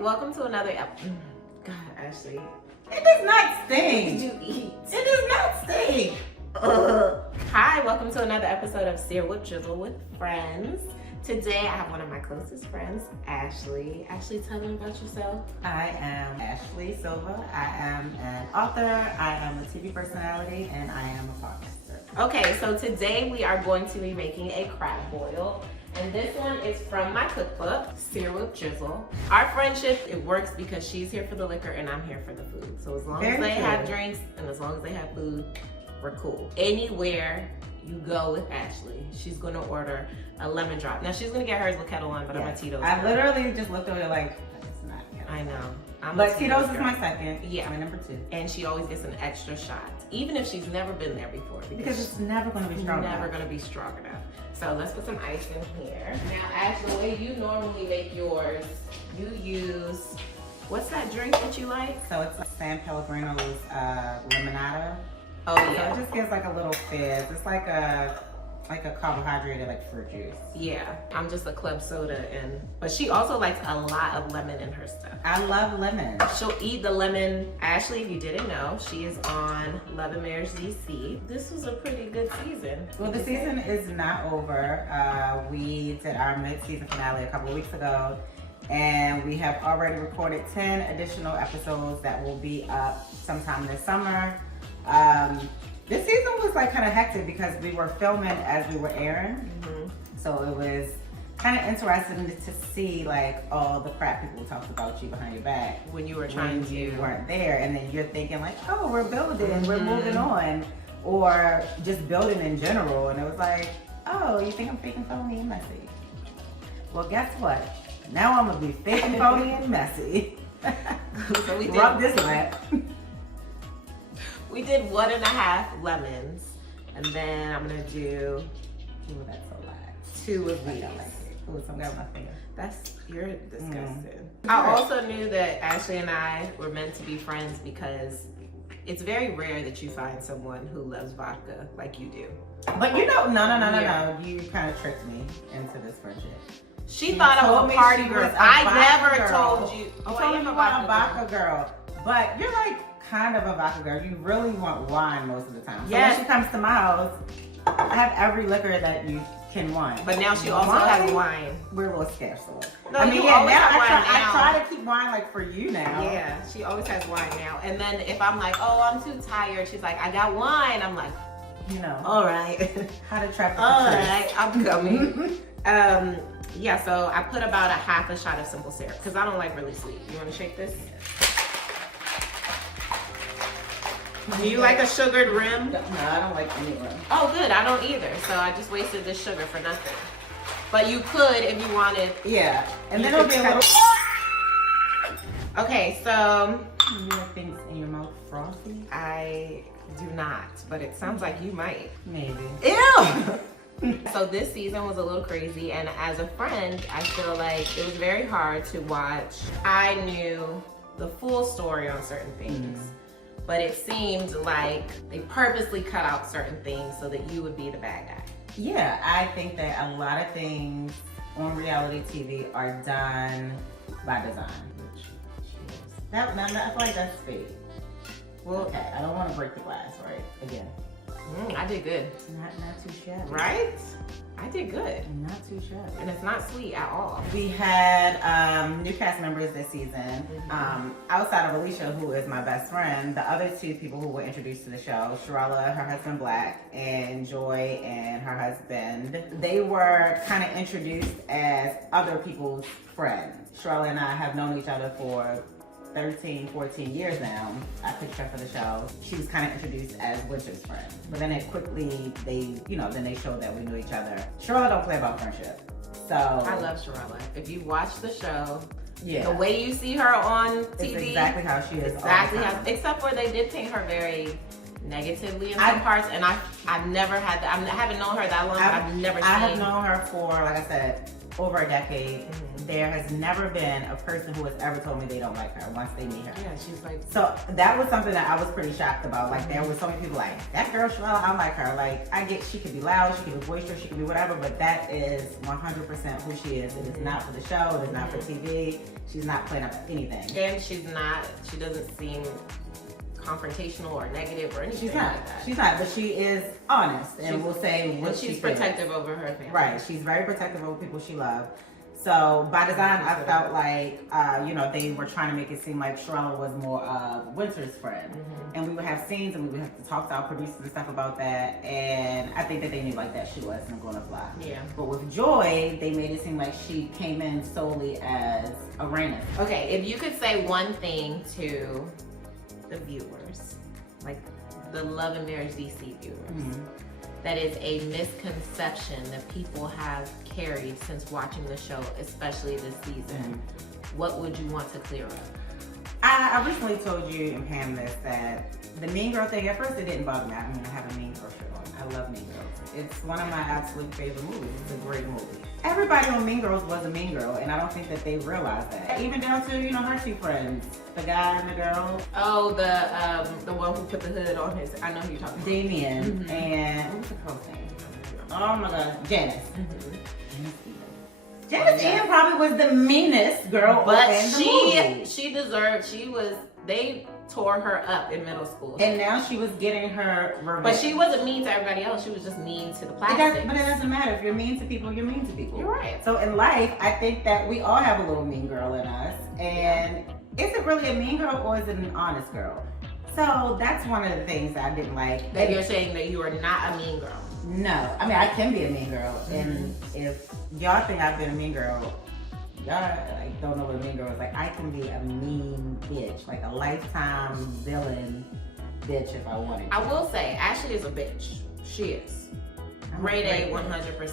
welcome to another episode. God, Ashley. It does not stink. What did you eat? It does not stink. Hi, welcome to another episode of Sear with Drizzle with friends. Today I have one of my closest friends, Ashley. Ashley, tell them about yourself. I am Ashley Silva. I am an author, I am a TV personality, and I am a podcaster. Okay, so today we are going to be making a crab boil. And this one is from my cookbook, Sear with Drizzle. Our friendship, it works because she's here for the liquor and I'm here for the food. So as long as they have drinks and as long as they have food, we're cool. Anywhere you go with Ashley, she's gonna order a lemon drop. Now she's gonna get hers with Kettle On, but I'm a Tito's. I literally just looked over like, it's not Kettle. I know. But Tito's is my second. Yeah. My number 2. And she always gets an extra shot, even if she's never been there before. Because it's never gonna be strong enough. Never gonna be strong enough. So let's put some ice in here. Now, Ash, the way you normally make yours, you use, what's that drink that you like? So it's like San Pellegrino's limonada. Oh yeah. So it just gives like a little fizz. It's like a carbohydrated like fruit juice. Yeah, I'm just a club soda but she also likes a lot of lemon in her stuff. I love lemon. She'll eat the lemon. Ashley, if you didn't know, she is on Love and Marriage DC. This was a pretty good season. Well, the season is not over. We did our mid-season finale a couple of weeks ago, and we have already recorded 10 additional episodes that will be up sometime this summer. This season was like kind of hectic because we were filming as we were airing. So it was kind of interesting to see like all the crap people talked about you behind your back when you were trying to. You weren't there, and then you're thinking like, oh, we're building, we're moving on, or just building in general. And it was like, oh, you think I'm faking, phony, and messy? Well, guess what? Now I'm gonna be faking, phony, and messy. So we rub this lap. We did 1.5 lemons, and then I'm gonna do. Ooh, that's so light. 2 of these. I like it. Ooh, some got my finger. You're disgusting. I also knew that Ashley and I were meant to be friends because it's very rare that you find someone who loves vodka like you do. But you know, no. You kind of tricked me into this friendship. She thought I was a party girl. I never told you. You told me you want a vodka girl, but you're like kind of a vodka girl. You really want wine most of the time. So when she comes to my house, I have every liquor that you can want. But now she also has wine. We're a little scarce. No, I mean, now I try to keep wine like for you now. Yeah, she always has wine now. And then if I'm like, oh, I'm too tired, she's like, I got wine. I'm like, you know. All right. How to trap the All right, I'm coming. Yeah, so I put about 1/2 shot of simple syrup because I don't like really sweet. You want to shake this? Do you like a sugared rim? No, I don't like any rim. Oh, good. I don't either. So I just wasted this sugar for nothing. But you could if you wanted. Yeah, and then it'll be a little. Okay, so. You have things in your mouth frothy? I do not, but it sounds like you might. Maybe. Ew! So this season was a little crazy, and as a friend, I feel like it was very hard to watch. I knew the full story on certain things. But it seemed like they purposely cut out certain things so that you would be the bad guy. Yeah, I think that a lot of things on reality TV are done by design. I feel like that's fake. Well, okay, I don't want to break the glass, right? Again. I did good. Not too shabby. Right? I did good. Not too shabby. And it's not sweet at all. We had new cast members this season. Outside of Alicia, who is my best friend, the other 2 people who were introduced to the show, Sharala, her husband Black, and Joy and her husband, they were kind of introduced as other people's friends. Sharala and I have known each other for 13, 14 years now. I picked her for the show. She was kind of introduced as Winter's friend. But then then they showed that we knew each other. Sharala don't play about friendship. So I love Sharala. If you watch the show, yeah, the way you see her on TV, it's exactly how she is. Exactly how, except for they did paint her very negatively in some parts, and I've never had that. I haven't known her that long, but I've never seen. I have known her for, like I said, over a decade. There has never been a person who has ever told me they don't like her once they meet her. Yeah, she's like. So that was something that I was pretty shocked about. Like there were so many people like, that girl Sherella, I like her. Like I get she could be loud, she could be boisterous, she could be whatever, but that is 100% who she is. It is not for the show, it is not for TV. She's not playing up anything. And she doesn't seem confrontational or negative or anything She's not. like that. She's not, but she is honest and will say what she's she protective feels. over her family. Right. She's very protective over people she loves. So by design, I felt like, they were trying to make it seem like Sherella was more of Winter's friend. And we would have scenes and we would have to talk to our producers and stuff about that. And I think that they knew like that she wasn't going to fly. Yeah. But with Joy, they made it seem like she came in solely as a Raina. Okay, if you could say one thing to the viewers, like the Love and Marriage DC viewers, that is a misconception that people have carried since watching the show, especially this season, what would you want to clear up? I recently told you and Pam this, that the Mean Girl thing, at first it didn't bother me. I mean, I have a Mean Girl shirt on. I love Mean Girls. It's one of my absolute favorite movies. It's a great movie. Everybody on Mean Girls was a mean girl, and I don't think that they realized that. Even down to, her two friends, the guy and the girl. Oh, the one who put the hood on his, I know who you're talking about. Damien and, what's the girl's name? Oh my God, Janice. Janice Ian probably was the meanest girl but in the movie. They tore her up in middle school. And now she was getting her revenge. But she wasn't mean to everybody else. She was just mean to the plastic. But it doesn't matter. If you're mean to people, you're mean to people. You're right. So in life, I think that we all have a little mean girl in us. And is it really a mean girl or is it an honest girl? So that's one of the things that I didn't like. That you're saying that you are not a mean girl. No. I mean, I can be a mean girl. And if y'all think I've been a mean girl, y'all don't know what a mean girl is. Like, I can be a mean bitch, like a lifetime villain bitch if I wanted to. I will say, Ashley is a bitch. She is. Grade A, 100%.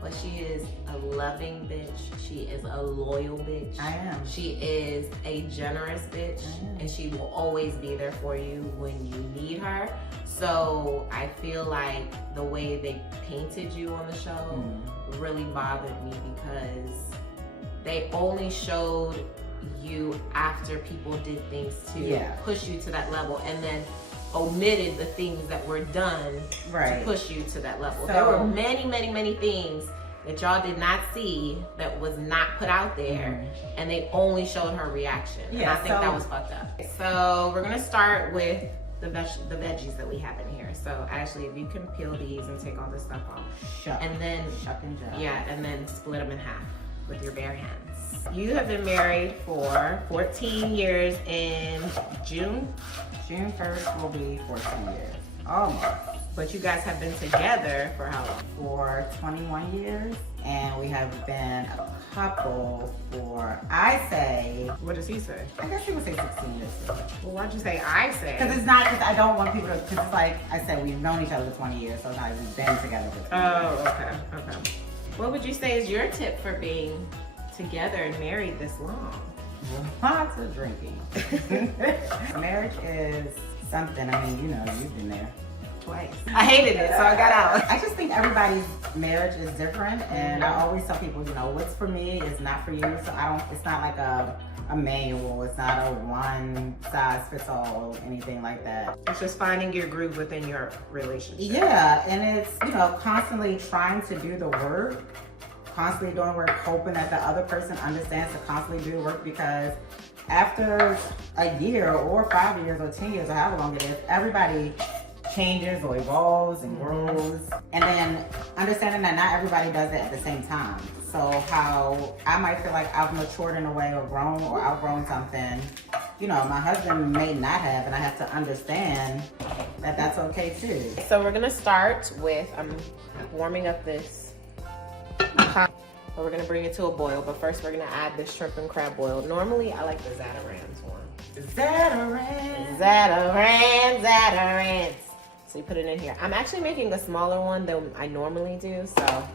But she is a loving bitch. She is a loyal bitch. I am. She is a generous bitch. And she will always be there for you when you need her. So I feel like the way they painted you on the show really bothered me because they only showed you after people did things to push you to that level and then omitted the things that were done to push you to that level. So, there were many, many, many things that y'all did not see that was not put out there and they only showed her reaction. And I think that was fucked up. So we're gonna start with the veggies that we have in here. So Ashley, if you can peel these and take all this stuff off. And then split them in half with your bare hands. You have been married for 14 years in June? June 1st will be 14 years. Almost. But you guys have been together for how long? For 21 years. And we have been a couple for, I say... What does he say? I guess he would say 16 years. Well, why'd you say I say? Because it's not, because I don't want people to, because it's like I said, we've known each other for 20 years, so it's not we've been together for 20 years. Oh, okay. What would you say is your tip for being together and married this long? Lots of drinking. Marriage is something, I mean, you've been there. Twice. I hated it, so I got out. I just think everybody's marriage is different, and I always tell people, what's for me is not for you. So it's not like a manual. It's not a one size fits all, anything like that. It's just finding your groove within your relationship. Yeah, and it's constantly trying to do the work, constantly doing work, hoping that the other person understands to constantly do the work, because after a year or 5 years or 10 years or however long it is, everybody changes or evolves and grows, and then understanding that not everybody does it at the same time. So how I might feel like I've matured in a way or grown or outgrown something, my husband may not have, and I have to understand that that's okay too. So we're gonna start with, I'm warming up this pot. So we're gonna bring it to a boil, but first we're gonna add this shrimp and crab boil. Normally I like the Zatarain's one. Zatarain's. So you put it in here. I'm actually making a smaller one than I normally do, so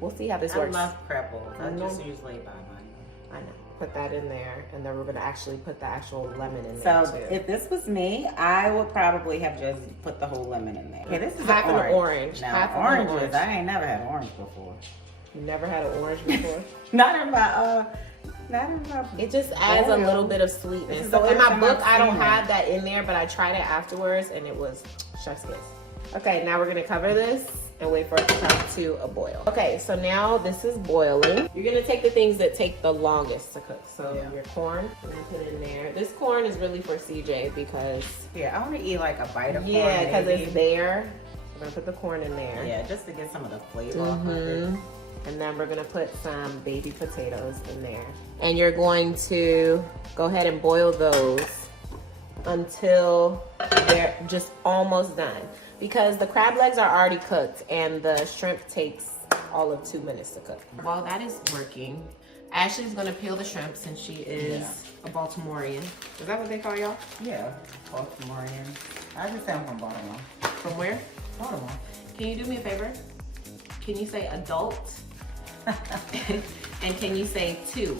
we'll see how this works. I love crab bowls. I just usually buy mine. I know. Put that in there, and then we're gonna actually put the actual lemon in there. So if this was me, I would probably have just put the whole lemon in there. Okay, this is half an orange. Now oranges, I ain't never had orange before. Never had an orange before. Not in my It just adds a little bit of sweetness. So in my book, I don't have that in there, but I tried it afterwards and it was chef's kiss. Okay, now we're gonna cover this and wait for it to come to a boil. Okay, so now this is boiling. You're gonna take the things that take the longest to cook. So your corn, we're gonna put it in there. This corn is really for CJ because I want to eat like a bite of corn. Yeah, because it's there. We're gonna put the corn in there. Yeah, just to get some of the flavor off of it. And then we're gonna put some baby potatoes in there. And you're going to go ahead and boil those until they're just almost done. Because the crab legs are already cooked and the shrimp takes all of 2 minutes to cook. While that is working, Ashley's gonna peel the shrimp since she is a Baltimorean. Is that what they call y'all? Yeah, Baltimorean. I just say I'm from Baltimore. From where? Baltimore. Can you do me a favor? Can you say adult? And can you say two?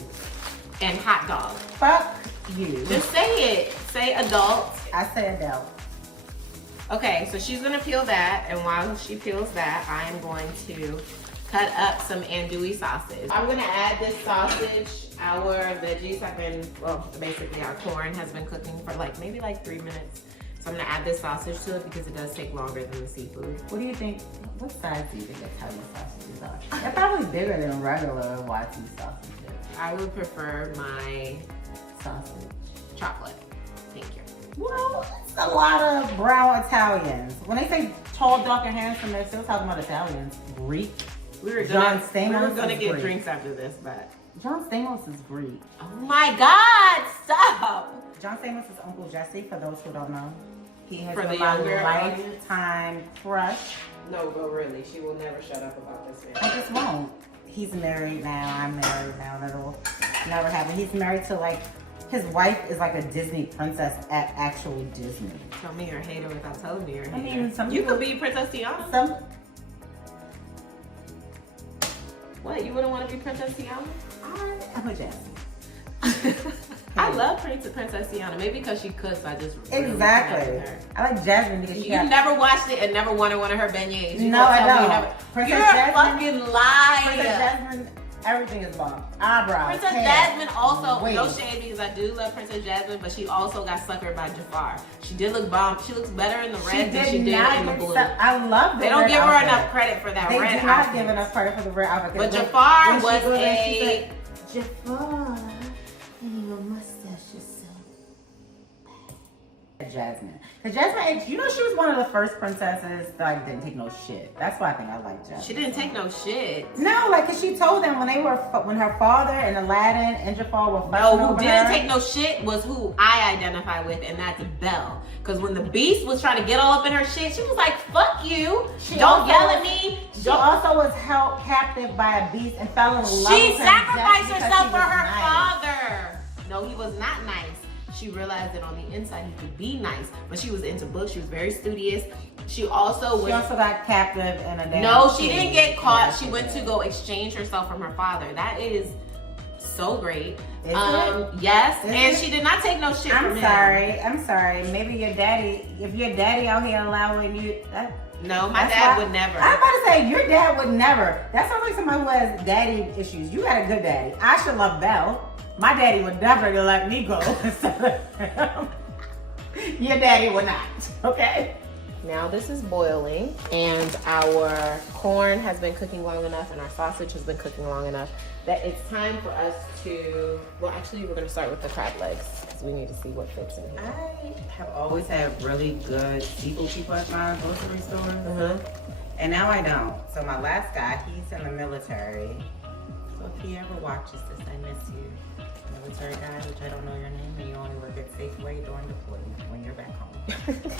And hot dog. Fuck you. Just say it. Say adult. I say adult. Okay, so she's gonna peel that, and while she peels that, I am going to cut up some andouille sausage. I'm gonna add this sausage. Our veggies have been, well, basically our corn has been cooking for maybe 3 minutes. So I'm gonna add this sausage to it because it does take longer than the seafood. What do you think? What size do you think Italian sausages are? They're probably bigger than regular YT sausages. I would prefer my Sausage. chocolate. Thank you. Well, it's a lot of brown Italians. When they say tall, dark, and handsome, they're still talking about Italians. Greek. We were John gonna Stamos get Greek. drinks after this, but John Stamos is Greek. oh my God! Stop. John Stamos is Uncle Jesse, for those who don't know. He has For been the my younger lifetime crush. No, but really, she will never shut up about this man. I just won't. He's married now. I'm married now. That'll never happen. He's married to his wife is like a Disney princess at actual Disney. Tell me you're a hater without telling me you're a hater. I mean, some you people, could be Princess Tiana. Some. What? You wouldn't want to be Princess Tiana? I'm a Jasmine. I love Princess Tiana. Maybe because she cooks, I just really Exactly. her. I like Jasmine because she You never watched it and never wanted one of her beignets. You No, I gonna tell me don't. Princess You're a Jasmine- fucking liar. Princess Jasmine, everything is bomb. Eyebrows. Princess hair, Jasmine also, wig. no shade because I do love Princess Jasmine, but she also got suckered by Jafar. She did look bomb. She looks better in the red than she did in the blue. I love the They don't red give her outfit. enough credit for that They red do not outfit. give enough credit for the red outfit. But When- Jafar when she was goes in, a... she's like, Jafar, and your mustache is so bad. Jasmine. Because Jasmine, she was one of the first princesses that didn't take no shit. That's why I think I like Jasmine. She didn't take no shit. No, because she told them when her father and Aladdin and Jafar were fighting No, who over didn't her. take no shit was who I identify with, and that's Belle. Because when the beast was trying to get all up in her shit, she was like, fuck you. Don't yell at me. She also was held captive by a beast and fell in love with She him sacrificed just because herself he for was her nice. father. No, he was not nice. She realized that on the inside he could be nice, but she was into books. She was very studious. She also was. She also got captive in a damn No, she cage. didn't get caught. Yeah, She went to go exchange herself from her father. That is so great. Is it? Yes, Is and it? she did not take no shit from him. I'm sorry. Maybe your daddy, if your daddy out here allowing you, No, my that's dad why- would never. I'm about to say, your dad would never. That sounds like somebody who has daddy issues. You got a good daddy. I should love Belle. My daddy would never let me go instead of him. Your daddy would not, okay? Now this is boiling, and our corn has been cooking long enough, and our sausage has been cooking long enough that it's time for us to, well, actually, we're gonna start with the crab legs because we need to see what fits in here. I have always had really good seafood people at my grocery store, and now I don't. So my last guy, he's in the military. So if he ever watches this, I miss you. Military guy, which I don't know your name, and you only work at Safeway during deployment when you're back home.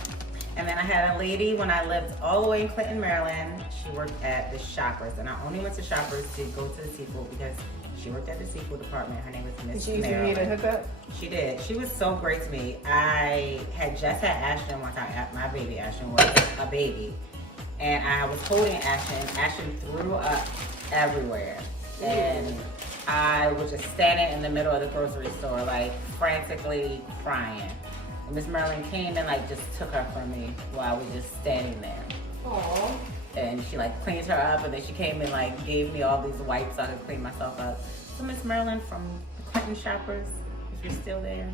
And then I had a lady when I lived all the way in Clinton, Maryland. She worked at the Shoppers, and I only went to Shoppers to go to the seafood because she worked at the seafood department. Her name was Miss Maryland. hookup? She did. She was so great to me. I had just had Ashton one time. My baby Ashton was a baby, and I was holding Ashton. Ashton threw up everywhere, and I was just standing in the middle of the grocery store, like frantically crying. And Miss Maryland came and just took her from me while I was just standing there. Aww. and she like cleaned her up, and then she came and like gave me all these wipes so I could clean myself up. So Miss Merlin from the Clinton Shoppers, if you're still there,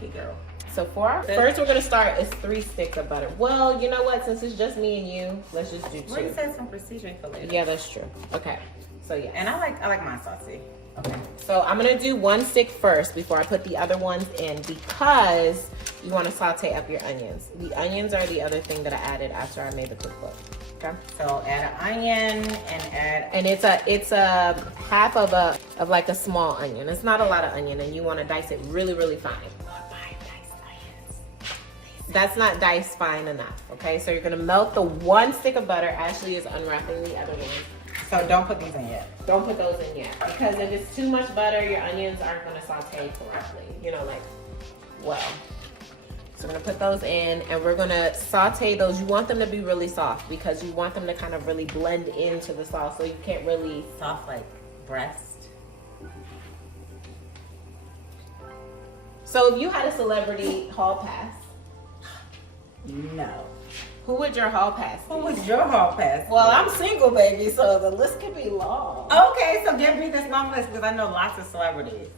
hey girl. So for our first, we're gonna start is 3 sticks of butter. Well, you know what? Since it's just me and you, let's just do 2. Well, you said some precision for later. Yeah, that's true. Okay. So yeah. And I like mine saucy. Okay. So I'm gonna do 1 stick first before I put the other ones in, because you want to saute up your onions. The onions are the other thing that I added after I made the cookbook. Okay. So add an onion and add. And it's a half of like a small onion. It's not a lot of onion, and you want to dice it really, really fine. That's not diced fine enough. Okay. So you're gonna melt the 1 stick of butter. Ashley is unwrapping the other ones. So don't put these in yet. Don't put those in yet, because if it's too much butter, your onions aren't gonna saute correctly. You know, like, well. So we're gonna put those in, and we're gonna saute those. You want them to be really soft, because you want them to kind of really blend into the sauce, so you can't really. Soft like breast. So if you had a celebrity hall pass, No. who would your hall pass be? What was your hall pass? Well, I'm single, baby, so the list could be long. Okay, so give me this long list, because I know lots of celebrities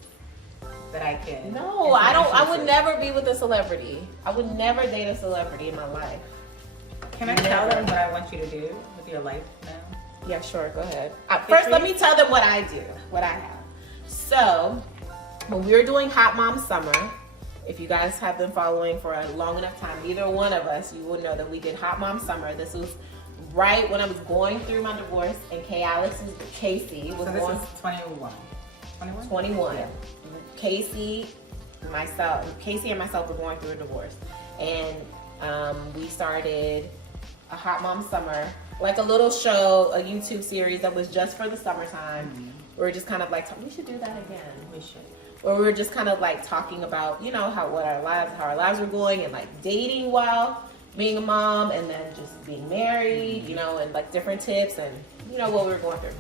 that I can. No, I don't. I would never be with a celebrity. I would never date a celebrity in my life. Can I tell them what I want you to do with your life now? Yeah, sure. Go ahead. First, let me tell them what I do, what I have. So, when we were doing Hot Mom Summer, if you guys have been following for a long enough time, either one of us, you would know that we did Hot Mom Summer. This was right when I was going through my divorce, and Casey was so this going. was 21. 21? 21. Yeah. Casey and myself were going through a divorce, and we started a Hot Mom Summer, like a little show, a YouTube series that was just for the summertime. Mm-hmm. We were just kind of like, we should do that again. We should. Where we were just kind of like talking about, you know, how our lives were going, and like dating while being a mom, and then just being married, you know, and like different tips, and you know what we were going through.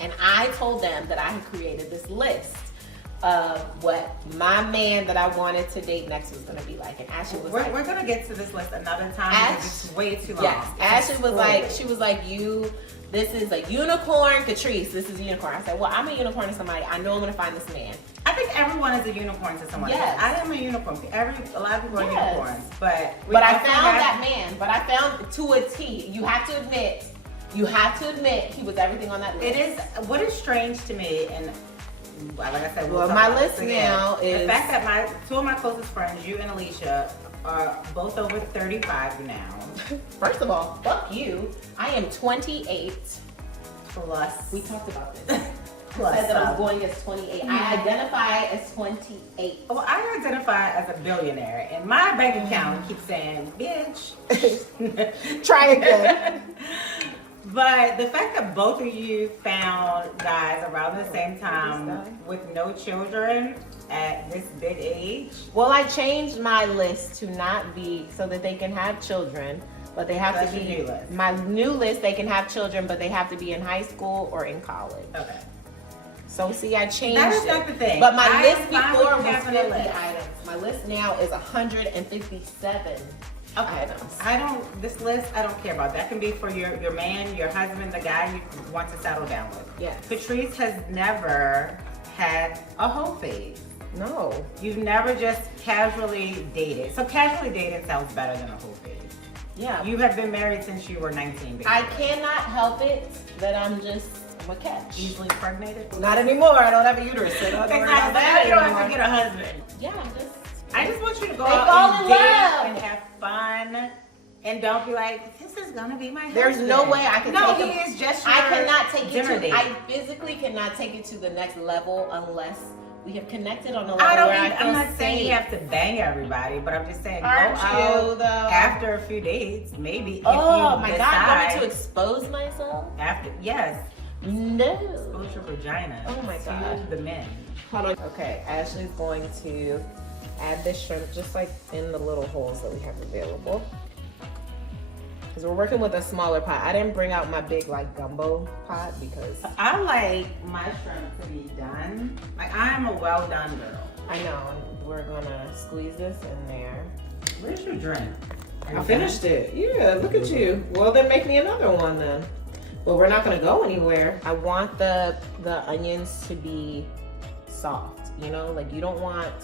And I told them that I had created this list of what my man that I wanted to date next was going to be like. And Ashley was like, we're going to get to this list another time, because it's way too long. Yes, Ashley was like, she was like, this is a unicorn. Catrice, this is a unicorn. I said, well, I'm a unicorn to somebody. I know I'm going to find this man. I think everyone is a unicorn to someone. Yes. I am a unicorn. A lot of people are unicorns, but I found that man. But I found to a T. You have to admit he was everything on that list. It is. What is strange to me, and like I said, well, my list now is the fact that two of my closest friends, you and Alicia, are both over 35 now. First of all, fuck you. I am 28. Plus. We talked about this. I said that I was going as 28. I identify as 28. Well, I identify as a billionaire, and my bank account keeps saying, bitch. Try again. But the fact that both of you found guys around the same time with no children at this big age. Well, I changed my list to not be so that they can have children, but they have to be your new list. My new list. They can have children, but they have to be in high school or in college. Okay. So see, I changed that is not the thing. But my list before was 50 list. items. My list now is 157 items. This list, I don't care about. That can be for your man, your husband, the guy you want to settle down with. Yes. Patrice has never had a whole phase. No. You've never just casually dated. So casually dating sounds better than a whole phase. Yeah. You have been married since you were 19, basically. I cannot help it that I'm a catch. Easily impregnated? Not anymore. I don't have a uterus. So don't Exactly. Now you don't have to get a husband. Yeah, I just want you to go They out fall and in date love. and have fun, and don't be like, this is gonna be my husband. There's no way I can take it. He is just your I cannot take it dinner date. I physically cannot take it to the next level unless we have connected on a level where I feel I'm not saying safe. you have to bang everybody, but I'm just saying Aren't go you, out though? after a few dates, maybe. Oh if you my decide, God, going to expose myself? Yes. No. Expose your vagina. Oh my God. To the men. Hold on. Okay, Ashley's going to add this shrimp just like in the little holes that we have available. Because we're working with a smaller pot. I didn't bring out my big like gumbo pot because I like my shrimp to be done. Like I'm a well done girl. I know. We're gonna squeeze this in there. Where's your drink? I finished it. Yeah, look at you. Well, then make me another one then. Well, we're not gonna go anywhere. I want the onions to be soft, you know? Like you don't want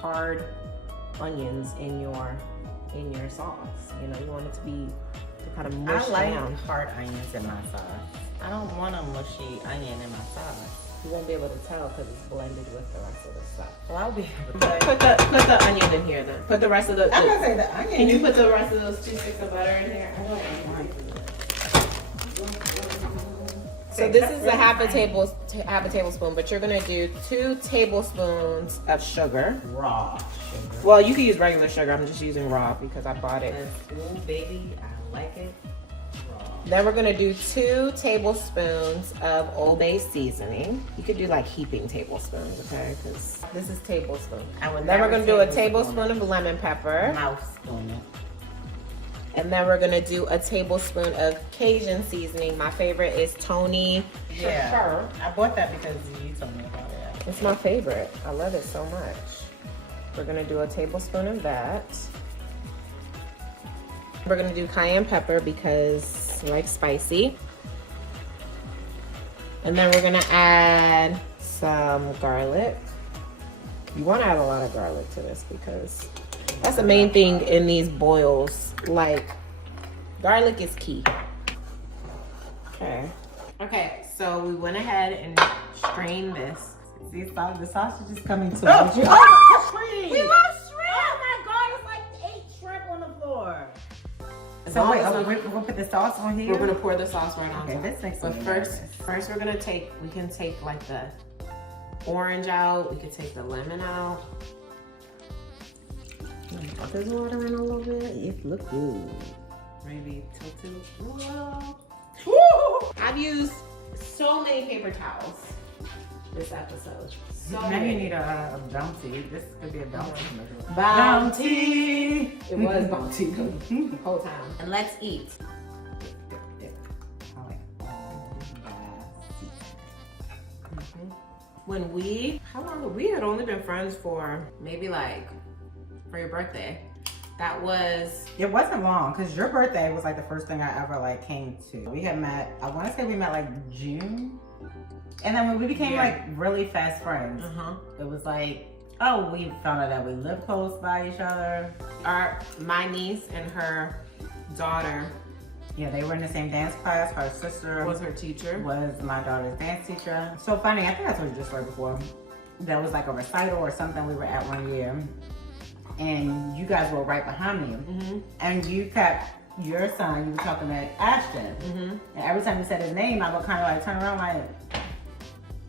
hard onions in your sauce. You know, you want it to be kind of mushed I like down. hard onions in my sauce. I don't want a mushy onion in my sauce. You won't be able to tell because it's blended with the rest of the stuff. Well, I'll be able Put the onion in here then. Put the rest of the. I'm gonna say the onion. Can you put the rest of those 2 sticks of butter in here? So this is a half a tablespoon, but you're gonna do 2 tablespoons of sugar. Raw sugar. Well, you can use regular sugar. I'm just using raw because I bought it. Ooh, baby, I like it raw. Then we're gonna do 2 tablespoons of Old Bay seasoning. You could do like heaping tablespoons, okay? Because this is tablespoon. Then we're gonna do a tablespoon of lemon pepper. Mouth spoon it. And then we're gonna do a tablespoon of Cajun seasoning. My favorite is Tony. Yeah, I bought that because you told me about it. It's my favorite. I love it so much. We're gonna do a tablespoon of that. We're gonna do cayenne pepper because I like spicy. And then we're gonna add some garlic. You wanna add a lot of garlic to this because that's the main thing in these boils. Like, garlic is key. Okay, so we went ahead and strained this. See, the sausage is coming too. Oh, We we lost shrimp! Oh my God, it's like 8 shrimp on the floor. So wait, we're gonna put the sauce on here? We're gonna pour the sauce right on Okay, top. this makes But me first nervous. we're gonna we can take like the orange out. We could take the lemon out. Put this water in a little bit. It looks good. Maybe tilt it a little. I've used so many paper towels this episode. So Now many. you need a bounty. This could be a bounty commercial. Bounty. It was bounty the whole time. And let's eat. When how long we had only been friends for maybe like for your birthday. That was It wasn't long because your birthday was like the first thing I ever like came to. We had met, I want to say we met like June. And then when we became like really fast friends, it was like, oh, we found out that we lived close by each other. My niece and her daughter. Yeah, they were in the same dance class. Her sister Was her teacher. was my daughter's dance teacher. So funny, I think I told you this right before. There was like a recital or something we were at one year. And you guys were right behind me. And you kept your son, you were talking to Ashton. And every time you said his name, I would kind of like turn around like,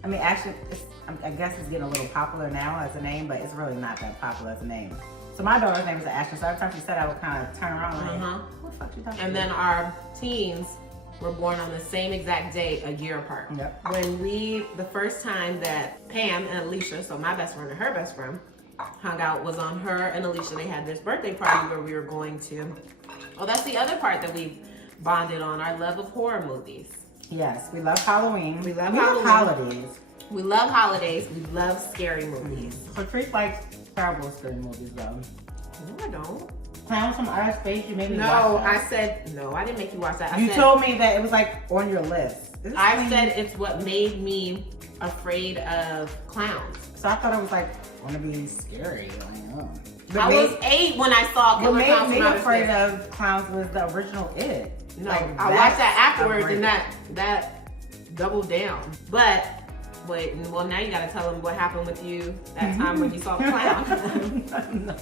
I mean, Ashton, I guess it's getting a little popular now as a name, but it's really not that popular as a name. So my daughter's name is Ashton, so every time she said it, I would kind of turn around like, what the fuck you talking about? And then our teens were born on the same exact day, a year apart. Yep. When the first time that Pam and Alicia, so my best friend and her best friend, hung out was on her and Alicia. They had this birthday party where we were going to. Oh, that's the other part that we bonded on, our love of horror movies. Yes, we love Halloween. We love holidays. We love holidays. We love scary movies. Patrice likes terrible scary movies though. No, I don't. Clowns from Outer Space, you made me watch No, that. I said, no, I didn't make you watch that. You told me that it was like on your list. I said it's what made me afraid of clowns. So I thought it was like want to be scary. Like, oh. I was 8 when I saw What Killer Clowns made from me Outer afraid Space. of clowns was the original It. No, like, I watched that that's afterwards and outrageous. that doubled down. But wait, well now you gotta tell them what happened with you that time when you saw the clown. No.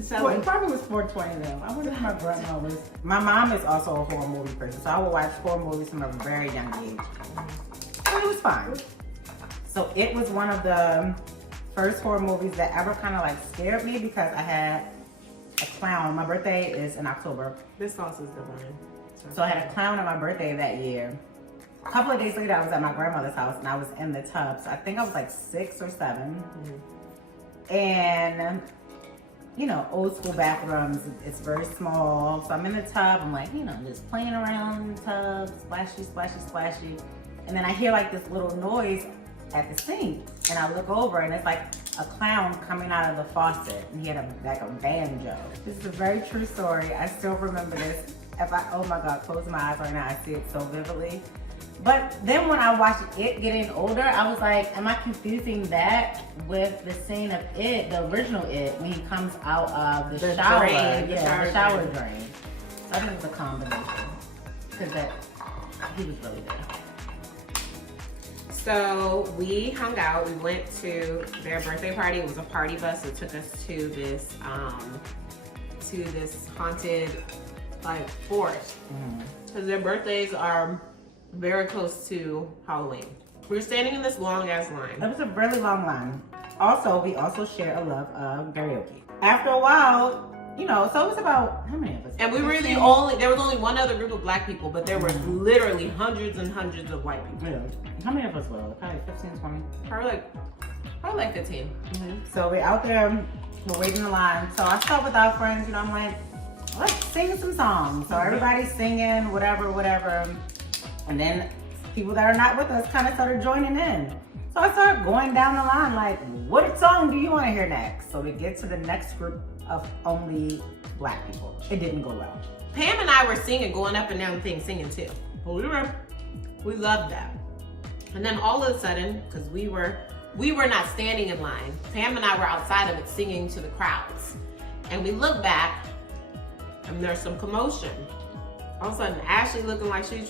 So, Well, it probably was 420 though. I wonder if my grandma was. My mom is also a horror movie person, so I would watch horror movies from a very young age. But it was fine. So it was one of the first horror movies that ever kind of like scared me because I had a clown. My birthday is in October. this sauce is divine. So I had a clown on my birthday that year. A couple of days later, I was at my grandmother's house and I was in the tub. So I think I was like 6 or 7. And, you know, old school bathrooms, it's very small. So I'm in the tub, I'm like, you know, just playing around in the tub, splashy, splashy, splashy. And then I hear like this little noise at the sink, and I look over, and it's like a clown coming out of the faucet, and he had like a banjo. This is a very true story. I still remember this. Oh my God, closing my eyes right now, I see it so vividly. But then when I watched it getting older, I was like, am I confusing that with the scene of It, the original It, when he comes out of the shower? Drain, the shower drain. So I think it's a combination, because he was really there. So we hung out. We went to their birthday party. It was a party bus that took us to this haunted like forest. Because their birthdays are very close to Halloween. We were standing in this long ass line. It was a really long line. Also, we also share a love of karaoke. After a while, you know, so it was about, how many of us? And we were there was only one other group of black people, but there were literally hundreds and hundreds of white people. Yeah. How many of us were? Probably 15, 20? Probably like 15. So we're out there, we're waiting in the line. So I start with our friends, you know, I'm like, let's sing some songs. So everybody's singing, whatever. And then people that are not with us kind of started joining in. So I started going down the line like, what song do you want to hear next? So to get to the next group of only black people, it didn't go well. Pam and I were singing, going up and down the thing, singing too. We loved that. And then all of a sudden, because we were not standing in line, Pam and I were outside of it singing to the crowds. And we look back, and there's some commotion. All of a sudden, Ashley looking like she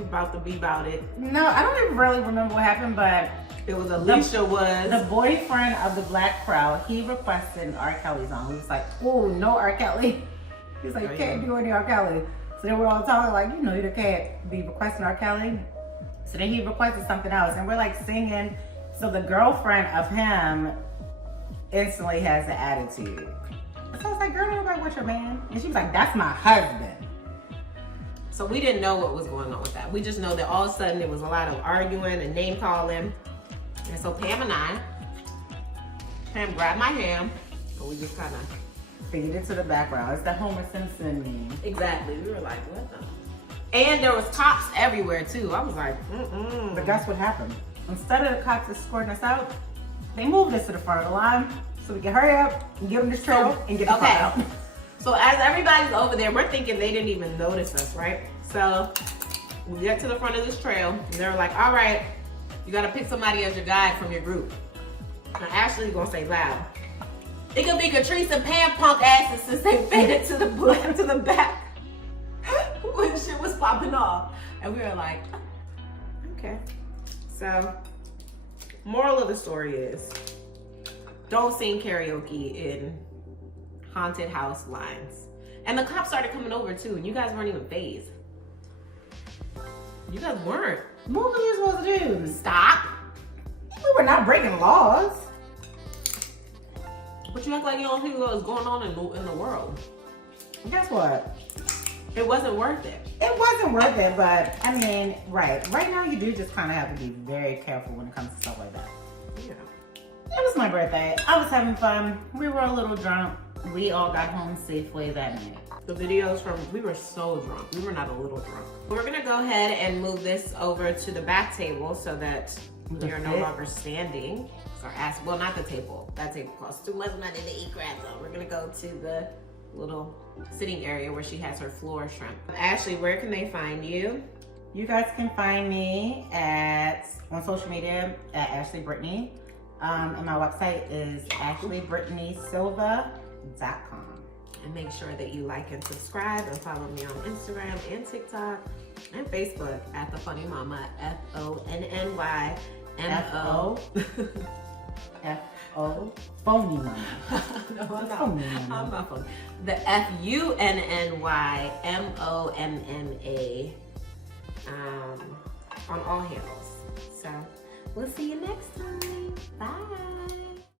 about to be about it. No, I don't even really remember what happened, but it was Alicia the boyfriend of the black crowd. He requested an R. Kelly song. He was like, oh, no R. Kelly. He was like, you can't do any R. Kelly. So then we're all talking like, you know, you can't be requesting R. Kelly. So then he requested something else, and we're like singing. So the girlfriend of him instantly has the attitude. So I was like, girl, nobody with your man. And she was like, that's my husband. So we didn't know what was going on with that. We just know that all of a sudden there was a lot of arguing and name calling. And so Pam grabbed my hand, and we just kind of faded to the background. It's the Homer Simpson meme. Exactly. We were like, what the? And there was cops everywhere too. I was like, But that's what happened. Instead of the cops escorting us out, they moved us to the front of the line so we can hurry up and get them this trail and get the car out. So as everybody's over there, we're thinking they didn't even notice us, right? So we get to the front of this trail, and they're like, all right, you gotta pick somebody as your guide from your group. Now Ashley's gonna say loud, it could be Catrice and Pam punk asses since they faded to the back when shit was popping off. And we were like, okay. So moral of the story is, don't sing karaoke in haunted house lines. And the cops started coming over too, and you guys weren't even phased. You guys weren't. What were you supposed to do? Stop. We were not breaking laws. But you act like you don't think what was going on in the world. Guess what? It wasn't worth it. It wasn't worth it, but I mean, right now you do just kind of have to be very careful when it comes to stuff like that. Yeah. It was my birthday. I was having fun. We were a little drunk. We all got home safely that night. The videos we were so drunk. We were not a little drunk. We're gonna go ahead and move this over to the back table so that we are no longer standing. Well, not the table. That table costs too much money to eat crab, so we're gonna go to the little sitting area where she has her floor shrimp. Ashley, where can they find you? You guys can find me on social media at Ashley Brittany. And my website is ashleybrittanysilva.com. And make sure that you like and subscribe and follow me on Instagram and TikTok and Facebook at The Funny Mama, FONNYMO. F-O, phony mama. No, I'm not. Phony mama. I'm not phony. The FUNNYMOMMA on all handles. So we'll see you next time.